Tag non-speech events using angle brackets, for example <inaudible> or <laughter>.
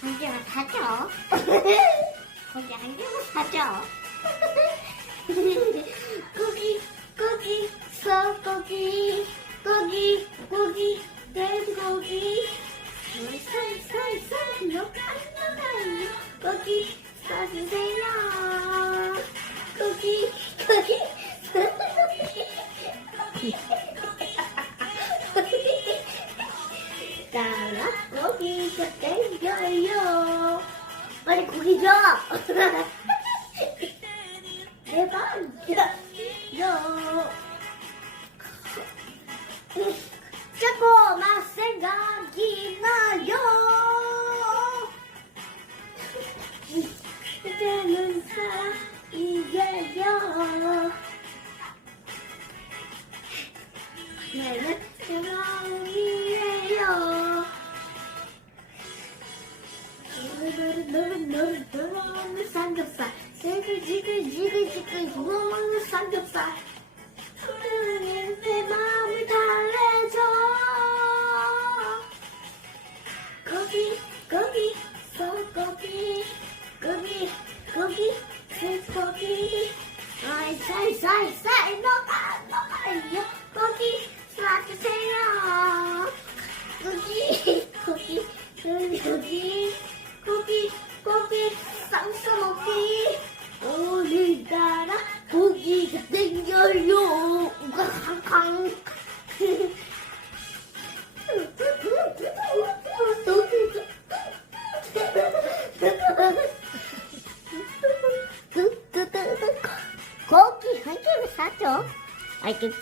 한 개만 가져. 거기 한 개만 사줘. 고기, 고기, 소고기, 고기, 고기, 된고기. 살살살 녹아요, 고기 사주세요. 고기, 고기, 고기. 고기, 고기, 고기. 땡겨요. 빨리 고기 줘. <laughs> 대박. 요 자꾸 맛 생각이 나요. 그때는 사이게요. 나는 너를 너를 너를 먹는 삼겹살 지글지글 지글지글 구워 먹는 삼겹살 그는 내 마음을 달래줘 고기 고기 소고기 고기 고기 새고기 살살살살 녹아 녹아요 고기 쏴주세요 고기 고기 고기 고기 고기 고기 한 개를 사죠 알겠지?